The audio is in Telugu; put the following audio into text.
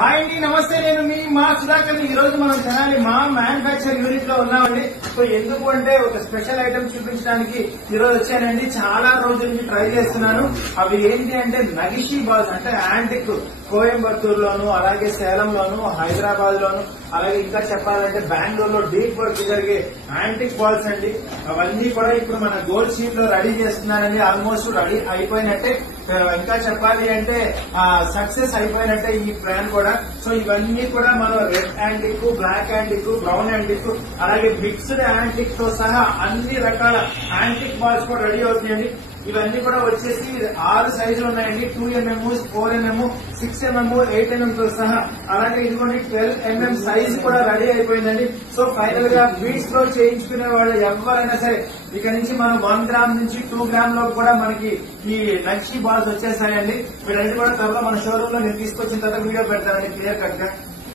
హాయ్ అండి, నమస్తే. నేను మీ మా సుధాకర్. ఈ రోజు మనం తెనాలి మా మ్యానుఫ్యాక్చర్ యూనిట్ లో ఉన్నామండి. సో ఎందుకు అంటే ఒక స్పెషల్ ఐటమ్ చూపించడానికి ఈ రోజు వచ్చానండి. చాలా రోజుల నుంచి ట్రై చేస్తున్నాను. అవి ఏంటి అంటే నగిషి బాల్స్, అంటే యాంటిక్. కోయంబత్తూర్ లోను, అలాగే సేలం లోను, హైదరాబాద్ లోను, అలాగే ఇంకా చెప్పాలంటే బెంగళూరు లో డీప్ వర్క్ జరిగే యాంటిక్ బాల్స్ అండి. అవన్నీ కూడా ఇప్పుడు మన గోల్డ్ షీట్ లో రెడీ చేస్తున్నానండి. ఆల్మోస్ట్ రెడీ అయిపోయినట్టే. ఇంకా చెప్పాలి అంటే సక్సెస్ అయిపోయినట్టే ఈ ప్లాన్ కూడా. సో ఇవన్నీ కూడా మనం red antique, black antique, brown antique, అలాగే మిక్స్డ్ యాంటిక్ తో సహా అన్ని రకాల యాంటిక్ బాల్స్ కూడా రెడీ అవుతున్నాయండి. ఇవన్నీ కూడా వచ్చేసి 6 సైజులు ఉన్నాయండి. 2mm, 4mm, 6mm, 8mm తో సహా. అలాగే ఇదిగోండి 12mm సైజ్ కూడా రెడీ అయిపోయిందండి. సో ఫైనల్ గా బీట్స్ లో చేయించుకునే వాళ్ళు ఎవరైనా సరే ఇక నుంచి మనం 1 గ్రామ్ నుంచి 2 గ్రామ్ లో కూడా మనకి ఈ నక్షి బాల్స్ వచ్చేసాయండి. వీటన్ని కూడా త్వరలో మన షోరూమ్ లో నేను తీసుకొచ్చిన తర్వాత వీడియో పెడతానండి క్లియర్ కట్ గా.